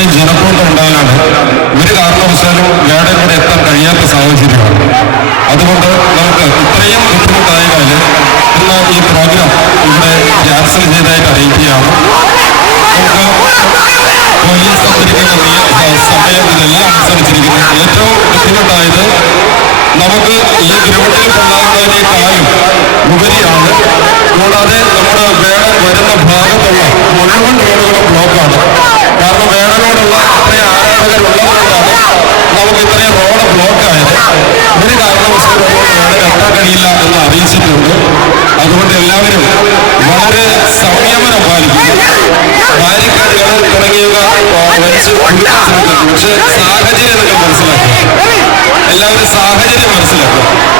ഇത്രയും ജനക്കൂട്ടം ഉണ്ടായാലാണ് ഒരു കാരണവശാലും വേടൻ കൂടെ എത്താൻ കഴിയാത്ത സാഹചര്യമാണ്. അതുകൊണ്ട് നമുക്ക് ഇത്രയും ബുദ്ധിമുട്ടായാൽ ഇന്ന് ഈ പ്രോഗ്രാം ഇവിടെ ക്യാൻസൽ ചെയ്തതായിട്ട് അറിയിക്കുകയാണ്. പോലീസ് തന്നിരിക്കുന്ന സമയം ഇതെല്ലാം അനുസരിച്ചിരിക്കുന്നു. ഏറ്റവും ബുദ്ധിമുട്ടായത് നമുക്ക് ഈ ഗ്രൗണ്ടിൽ ഉണ്ടാകുന്നതിനേക്കാളും ഉപരിയാണ്. കൂടാതെ നമ്മുടെ വേടൻ വരുന്ന ഭാഗത്തുള്ള മുഴുവൻ പക്ഷേ സാഹചര്യം നിങ്ങൾ മനസ്സിലാക്കുക എല്ലാവരും സാഹചര്യം മനസ്സിലാക്കുക